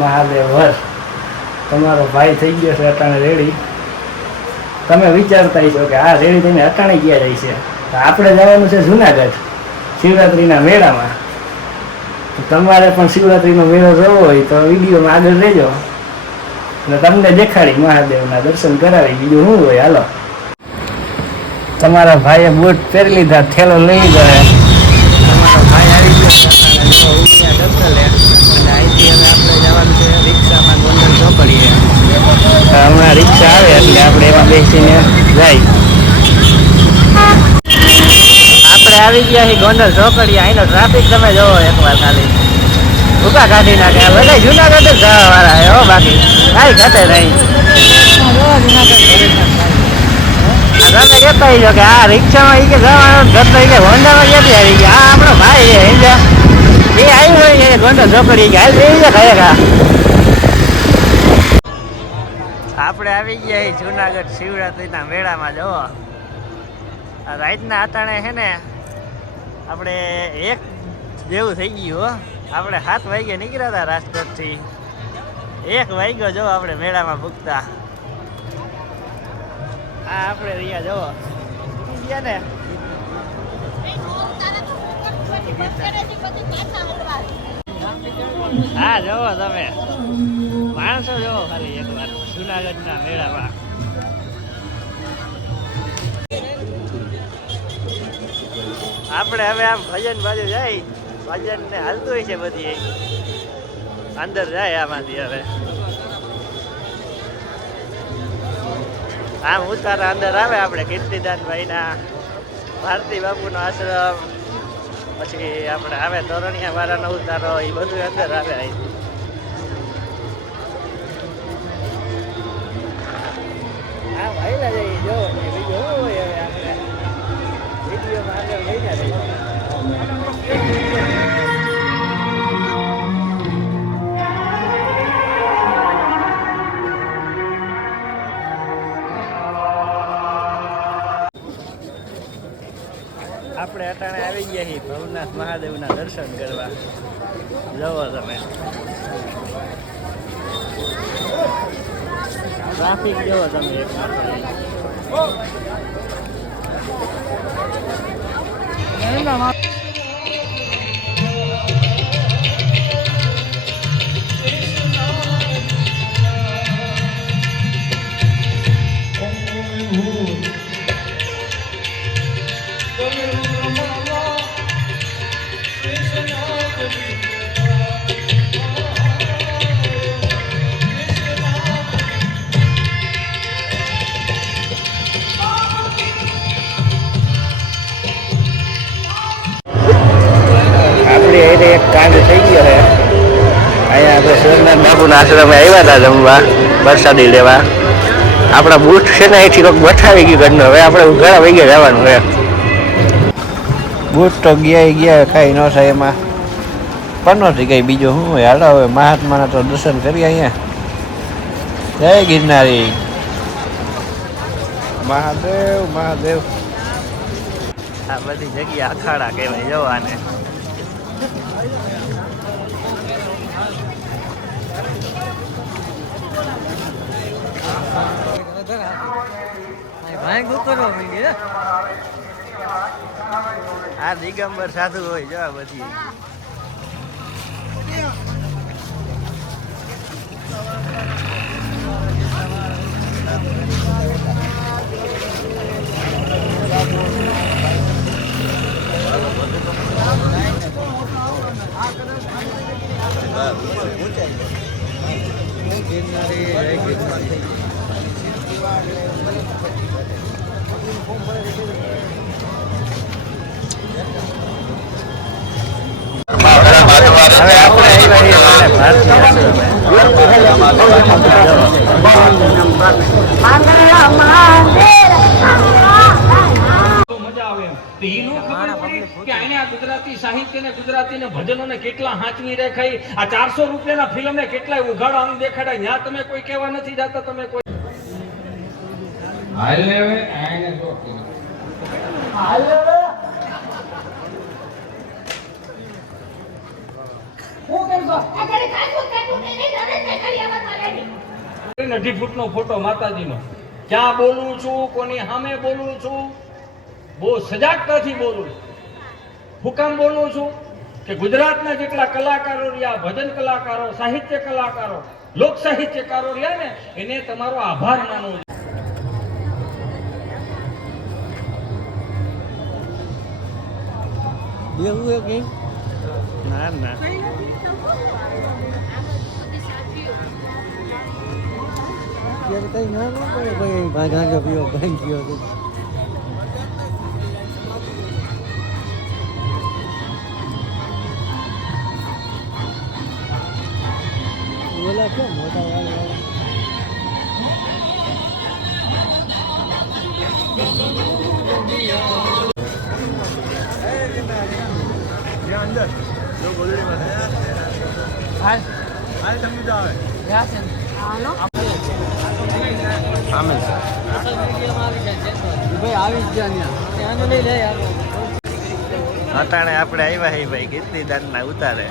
મહાદેવ વર તમારો ભાઈ થઈ ગયો છે અટાણે રેડી. તમે વિચારતા હશો કે આ રેડી થઈને અટાણે ગયા જાય છે. આપણે જવાનું છે જુનાગઢ શિવરાત્રિના મેળામાં. તમારે પણ શિવરાત્રિનો મેળો જોવો હોય તો વિડીયોમાં આગળ રહેજો અને તમને દેખાડી મહાદેવના દર્શન કરાવી. બીજું શું હોય, હાલો. તમારા ભાઈએ બૂટ પહેરી લીધા, થેલો લઈ લીધો. તમારો ભાઈ આવી ગયો ડબલે અને અહીંથી હવે આપણે જવાનું છે રિક્ષામાં ગોંડલ ચોકડીએ. હમણાં રિક્ષા આવે એટલે આપણે એમાં બેસીને જાય. આપણે આવી ગયા છીએ ગોંડલ ચોકડીએ. અહીંનો ટ્રાફિક તમે જોવો એકવાર ખાલી. ભૂકા કાઢી નાખે. બધા જુનાગઢ જ જવા વાળા હો, બાકી કાંઈ ઘટે નહીં. તમે કહેતા છો કે આ રિક્ષામાં કે જવાનું ઘટતો કે હોન્ડામાં ક્યાંથી આવી ગયા. આ આપણો ભાઈ છે હિંજા, એ આવ્યું હોય છે ગોંડલ ચોકડી કે હાલ બેસી જાય ખરેખર. આપણે આવી ગયા છીએ જુનાગઢ શિવરાત્રિના મેળામાં. જુઓ રાતના અટાણે છે ને આપણે એક જેવું થઈ ગયું હો. આપણે 7 વાગે નીકળ્યા હતા રાજકોટથી. 1 વાગ્યો જો આપણે મેળામાં ભૂગતા. આ આપણે રહ્યા જોવો ગયા ને. હા જોવો તમે માણસો જોવો ખાલી એકવાર જુનાગઢના મેળામાં. આપણે હવે આમ ભજન બાજુ જાય. ભજન ને હાલતું હોય છે બધી અંદર જાય આમાંથી. હવે આમ ઉતારા અંદર આવે આપણે કીર્તિદાનભાઈના ભારતી બાપુનો આશ્રમ. પછી આપણે આવે તોરણિયા વાળાનો ઉતારો, એ બધું અંદર આવે. હા ભાઈલા જઈએ જો બીજું હોય. હવે આપણે વિડીયોમાં આગળ લઈને રહીએ. આપણે અટાણે આવી ગયા છીએ ભવનાથ મહાદેવના દર્શન કરવા. જુઓ તમે ટ્રાફિક જુઓ તમે એક. એક કાંડ થઈ ગયો છે. અહીંયા આપણે સોમનાથ બાપુના આશ્રમે આવ્યા હતા જમવા, પ્રસાદી લેવા. આપણા બૂટ છે ને અહીંથી કોઈક બઠાવી ગયું ઘરનું. હવે આપણે ઘણા વાગ્યા જવાનું છે. બૂટ તો ગયા કાંઈ ન થાય એમાં પણ નથી કંઈ. બીજું શું હોય, હાલો હવે મહાત્માના તો દર્શન કરીએ. અહીંયા જય ગિરનારી મહાદેવ મહાદેવ. આ બધી જગ્યા અખાડા કહેવાય જવાને. આ દિગંબર સાધુ હોય જો. બધી હવે આપણે ગુજરાતી સાહિત્ય ને ગુજરાતી ને ભજનો ને કેટલા હાંચવી રાખાય. આ 400 રૂપિયાના ફિલ્મ ને કેટલા ઉઘાડા આમ દેખાડાય. ત્યાં તમે કોઈ કહેવા નથી જતા. તમે કોઈ હું કેમ છો? આ ઘરે કાઈ કોઈ કાઈ નહીં. કરીને 2.5 ફૂટનો ફોટો માતાજીનો. ક્યાં બોલું છું, કોની સામે બોલું છું, બહુ સજાગતાથી બોલું છું. હું કામ બોલું છું કે ગુજરાતના જેટલા કલાકારો રહ્યા, ભજન કલાકારો, સાહિત્ય કલાકારો, લોક સાહિત્યકારો રહ્યા ને, એને તમારો આભાર માનવો જોઈએ. ના ના બોલા કેમ મોટા વાળા અટાણે આપણે આવ્યા હે ભાઈ કીર્તિદાન ના ઉતારે.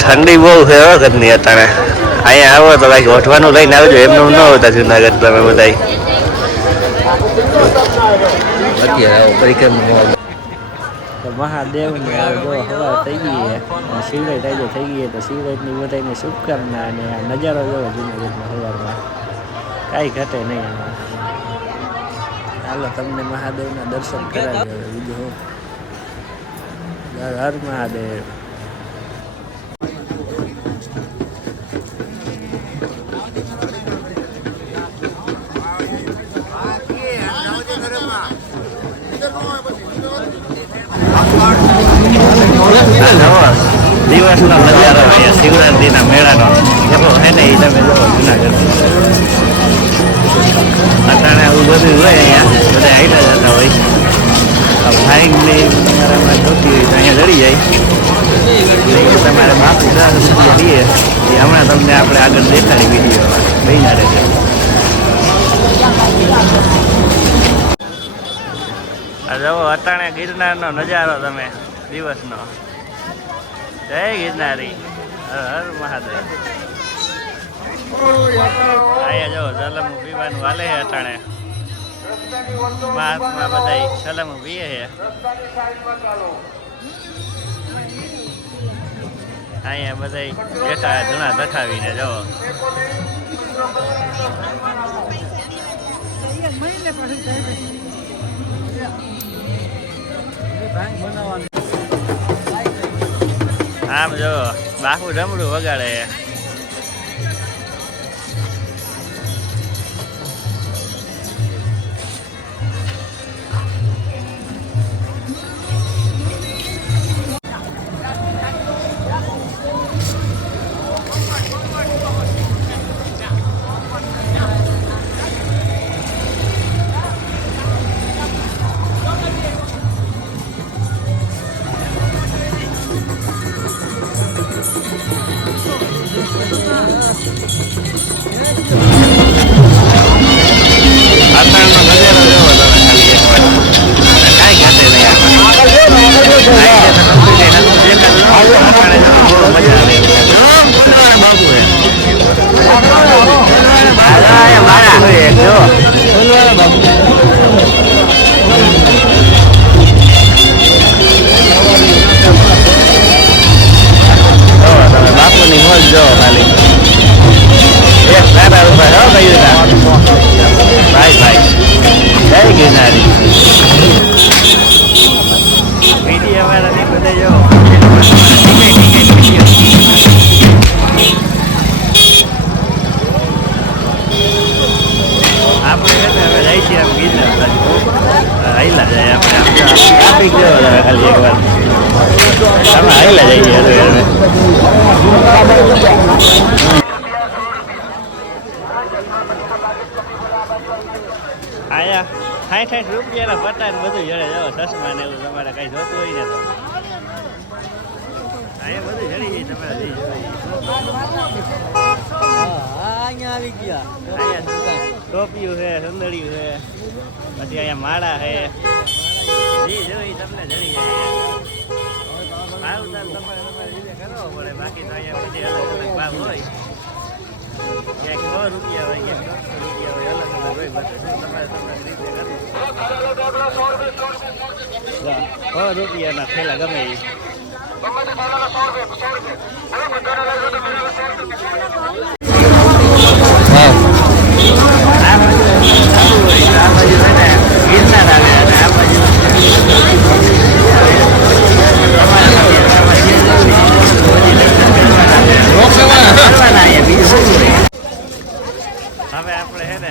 ઠંડી બહુ છે વખતની અત્યારે. અહીંયા આવો તો બાકી ઓઠવાનું લઈને આવજો, એમનું ન હોતા જુનાગઢ તમે બધા. મહાદેવને જો હવા થઈ ગઈ છે, શિવરાત આજે થઈ ગઈ તો શિવરાતની બધાને શુભકામના. અને આ નજારો જોવો જુનાગઢમાં સવારમાં, કાંઈ ઘટે નહીં એમાં. ચાલો તમને મહાદેવના દર્શન કરાવી. બીજું હર મહાદેવ. દિવસનો નજારો અહીંયા શિવરાત્રીના મેળાનો એવો છે ને, એ તમે જોવો જુનાગઢ. અટાણે આવું બધું હોય અહીંયા, બધા આવેલા જતા હોય. ફાઈનલી તમારામાં જોતી હોય તો અહીંયા જડી જાય. તમારે બાપુ 10 રૂપિયા લઈએ એ હમણાં તમને આપણે આગળ દેખાડી વિડીયોમાં બહીના રહેશે. આ જુઓ અટાણે ગિરનારનો નજારો તમે દિવસનો. જય ગિરનારી, હર હર મહાદેવ. અહીંયા જો સલમ પીવાનું હાલે છે અટાણે. મહાત્મા બધા સલમ પીએ છે. અહીંયા બધા બેઠા ધૂણા ધખાવીને જો. આમ જો બાપુ ડમરું વગાડે. જઈએ હવે આયા 60 રૂપિયાના પટ્ટા ને બધું જડે જાઓ ચશ્મા ને એવું તમારે કઈ જોતું હોય ને તો અહીંયા બધું જડી જાય તમારે જઈ અહીંયા આવી ગયા અહીંયા ટોપિયું છે સંદડિયું છે પછી અહીંયા માળા છે જી જોઈ તમને જડી જાય સારું તાર તમારે રીતે કરવો પડે બાકી તો અહીંયા પછી અલગ અલગ ભાવ હોય ક્યાંક 100 રૂપિયા હોય ક્યાંક 300 રૂપિયા હોય અલગ અલગ હોય બધું તમારે રીતે કરવું 100 રૂપિયાના થેલા ગમે એ હવે આપણે હે ને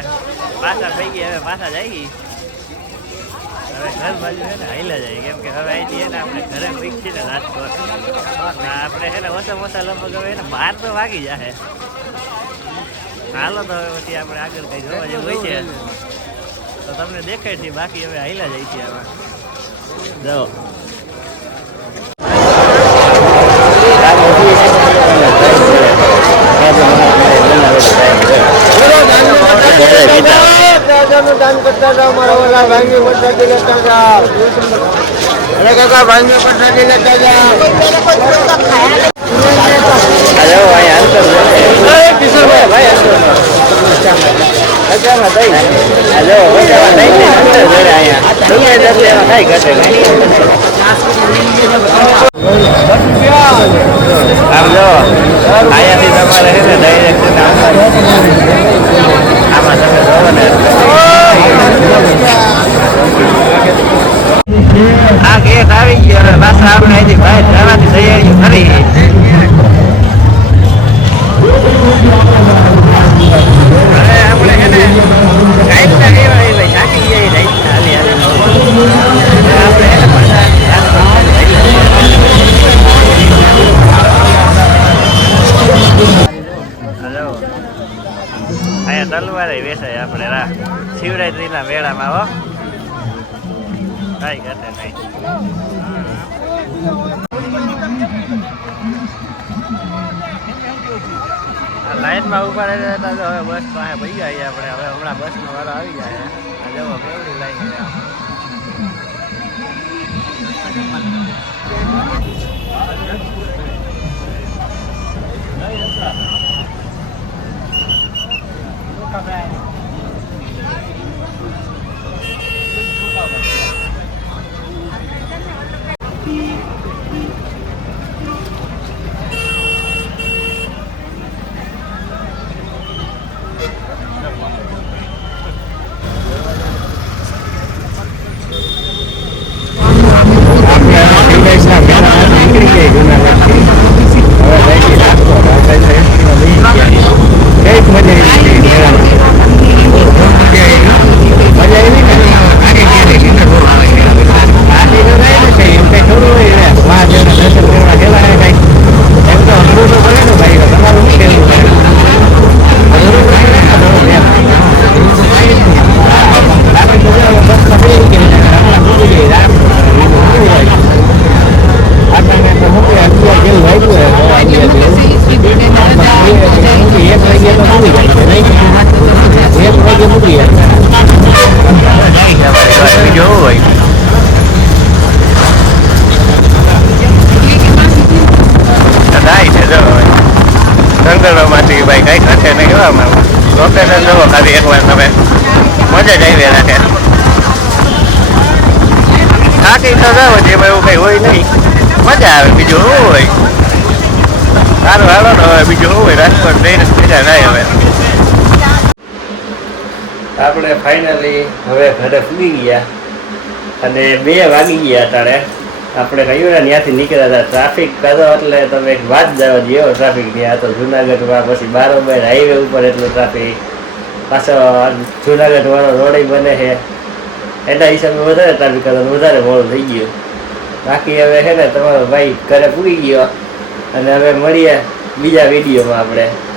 પાછા થઈ ગયા હવે પાછા જઈ હવે ઘર બાજુ છે ને હાઈલા જાય કેમ કે હવે અહીંથી ને આપણે ઘરે પીકીએ ને રાજકોટ આપણે છે ને ઓછા લગભગ હવે ને 12 તો વાગી જશે હાલો તો હવે પછી આપણે આગળ કઈ જોવા જેવું હોય છે તો તમને દેખાય છે બાકી હવે હાઈલા જાય છે આમાં જાઓ દાન કરતા હતા અમારા ઓલા ભાંગી પટાકી લેતા હતા અરે કાકા ભાંગી પટાકી લેતા હતા આમ જો અહીંયાથી તમારે છે ને ડાયરેક્ટ આમાં તમે જોવો ને આ ગેટ આવી ગયો હવે પાછા આપણે અહીંથી બહાર જવાની તૈયારીઓ કરી હવે આપણે છે ને રાઈટના લેવા ભાઈ થાકી જાય રાઈટના હાલી આપણે છે ને પાછા અહીંયા તલવારે વેચાય આપણે શિવરાત્રીના મેળામાં હો કાંઈ ઘટે નહીં લાઈનમાં ઉભા રહ્યા હતા તો હવે બસ પાસે ભઈ ગયા આપણે હવે હમણાં બસનો વારો આવી જાય આ જવો કેવડી લાઈન છે માંથી ભાઈ કઈ ઘટે નહીં કેવામાં લોકેશન જુઓ ખાલી એકવાર તમે મજા જ આવી રાખે થાકી તો જાવ જેમાં એવું કઈ હોય નહીં મજા આવે બીજું શું હોય સારું હાલો ને હવે બીજું શું હોય રાજકોટ જઈને મજા નહીં હવે આપણે ફાઇનલી હવે ઘરે પૂગી ગયા અને 2 વાગી ગયા અત્યારે આપણે કહ્યું ને ત્યાંથી નીકળ્યા હતા ટ્રાફિક કરો એટલે તમે એક વાત જવા દો એવો ટ્રાફિક ત્યાં તો જુનાગઢમાં પછી બારોબાર હાઈવે ઉપર એટલો ટ્રાફિક પાછો જુનાગઢ વાળો રોડ બને છે એટલા હિસાબે વધારે ટ્રાફિક કરવાનું વધારે મોડું થઈ ગયું બાકી હવે છે ને તમારો ભાઈ ઘરે પૂરી ગયો અને હવે મળીએ બીજા વિડીયોમાં આપણે.